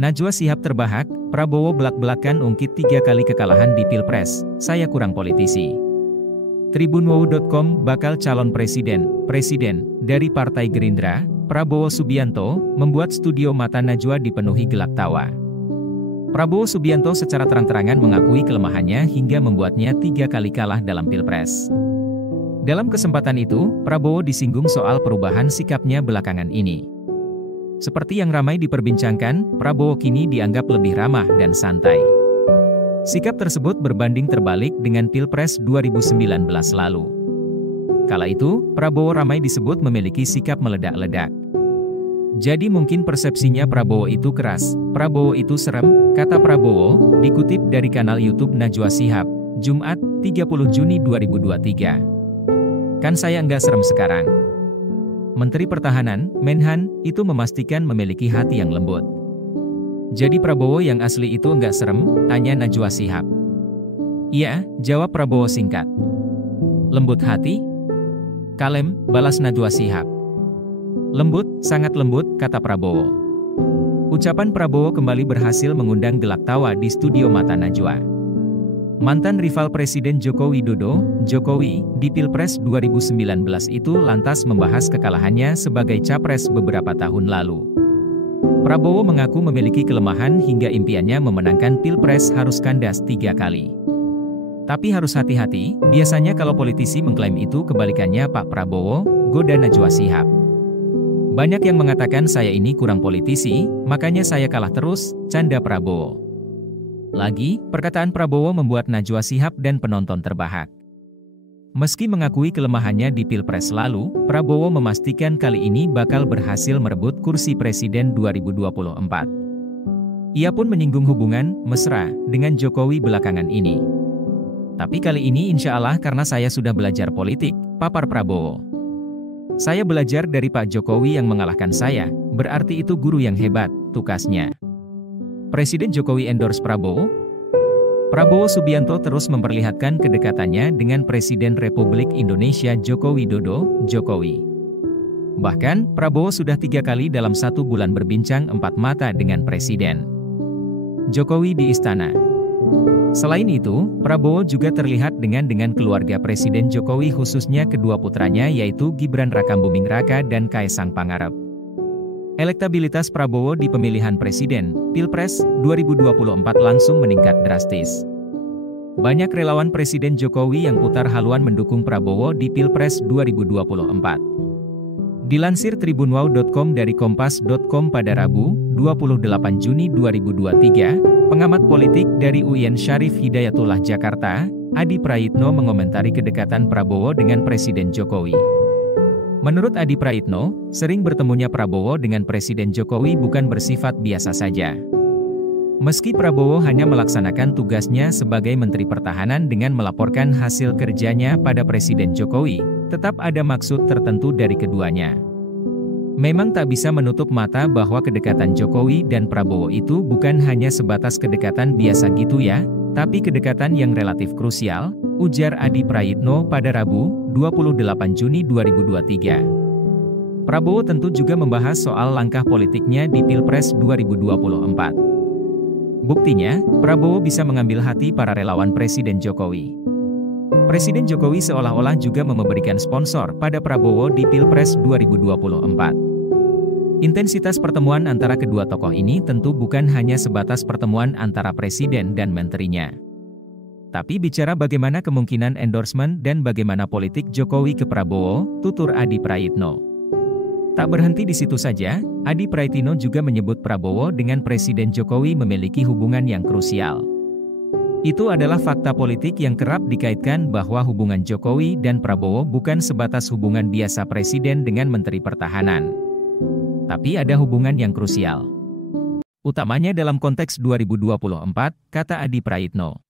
Najwa Shihab terbahak, Prabowo belak-belakan ungkit 3 kali kekalahan di Pilpres, saya kurang politisi. Tribunwow.com bakal calon presiden dari Partai Gerindra, Prabowo Subianto, membuat studio mata Najwa dipenuhi gelak tawa. Prabowo Subianto secara terang-terangan mengakui kelemahannya hingga membuatnya 3 kali kalah dalam Pilpres. Dalam kesempatan itu, Prabowo disinggung soal perubahan sikapnya belakangan ini. Seperti yang ramai diperbincangkan, Prabowo kini dianggap lebih ramah dan santai. Sikap tersebut berbanding terbalik dengan Pilpres 2019 lalu. Kala itu, Prabowo ramai disebut memiliki sikap meledak-ledak. Jadi mungkin persepsinya Prabowo itu keras, Prabowo itu serem, kata Prabowo, dikutip dari kanal YouTube Najwa Shihab, Jumat, 30 Juni 2023. Kan saya nggak serem sekarang. Menteri Pertahanan, Menhan, itu memastikan memiliki hati yang lembut. Jadi Prabowo yang asli itu nggak serem, tanya Najwa Shihab. Iya, jawab Prabowo singkat. Lembut hati? Kalem, balas Najwa Shihab. Lembut, sangat lembut, kata Prabowo. Ucapan Prabowo kembali berhasil mengundang gelak tawa di studio mata Najwa. Mantan rival Presiden Joko Widodo, Jokowi, di Pilpres 2019 itu lantas membahas kekalahannya sebagai capres beberapa tahun lalu. Prabowo mengaku memiliki kelemahan hingga impiannya memenangkan Pilpres harus kandas 3 kali. Tapi harus hati-hati, biasanya kalau politisi mengklaim itu kebalikannya Pak Prabowo, goda Najwa Shihab. Banyak yang mengatakan saya ini kurang politisi, makanya saya kalah terus, canda Prabowo. Lagi, perkataan Prabowo membuat Najwa Shihab dan penonton terbahak. Meski mengakui kelemahannya di Pilpres lalu, Prabowo memastikan kali ini bakal berhasil merebut kursi Presiden 2024. Ia pun menyinggung hubungan mesra dengan Jokowi belakangan ini. Tapi kali ini insya Allah karena saya sudah belajar politik, papar Prabowo. Saya belajar dari Pak Jokowi yang mengalahkan saya, berarti itu guru yang hebat, tukasnya. Presiden Jokowi endorse Prabowo? Prabowo Subianto terus memperlihatkan kedekatannya dengan Presiden Republik Indonesia Joko Widodo, Jokowi. Bahkan, Prabowo sudah 3 kali dalam 1 bulan berbincang 4 mata dengan Presiden Jokowi di istana. Selain itu, Prabowo juga terlihat dengan keluarga Presiden Jokowi khususnya kedua putranya yaitu Gibran Rakabuming Raka dan Kaesang Pangarep. Elektabilitas Prabowo di pemilihan presiden, Pilpres 2024 langsung meningkat drastis. Banyak relawan Presiden Jokowi yang putar haluan mendukung Prabowo di Pilpres 2024. Dilansir Tribunwow.com dari Kompas.com pada Rabu, 28 Juni 2023, pengamat politik dari UIN Syarif Hidayatullah Jakarta, Adi Praitno mengomentari kedekatan Prabowo dengan Presiden Jokowi. Menurut Adi Praitno, sering bertemunya Prabowo dengan Presiden Jokowi bukan bersifat biasa saja. Meski Prabowo hanya melaksanakan tugasnya sebagai Menteri Pertahanan dengan melaporkan hasil kerjanya pada Presiden Jokowi, tetap ada maksud tertentu dari keduanya. Memang tak bisa menutup mata bahwa kedekatan Jokowi dan Prabowo itu bukan hanya sebatas kedekatan biasa gitu ya, tapi kedekatan yang relatif krusial, ujar Adi Praitno pada Rabu, 28 Juni 2023. Prabowo tentu juga membahas soal langkah politiknya di Pilpres 2024. Buktinya, Prabowo bisa mengambil hati para relawan Presiden Jokowi. Presiden Jokowi seolah-olah juga memberikan sponsor pada Prabowo di Pilpres 2024. Intensitas pertemuan antara kedua tokoh ini tentu bukan hanya sebatas pertemuan antara presiden dan menterinya. Tapi bicara bagaimana kemungkinan endorsement dan bagaimana politik Jokowi ke Prabowo, tutur Adi Praitno. Tak berhenti di situ saja, Adi Praitno juga menyebut Prabowo dengan Presiden Jokowi memiliki hubungan yang krusial. Itu adalah fakta politik yang kerap dikaitkan bahwa hubungan Jokowi dan Prabowo bukan sebatas hubungan biasa Presiden dengan Menteri Pertahanan. Tapi ada hubungan yang krusial. Utamanya dalam konteks 2024, kata Adi Praitno.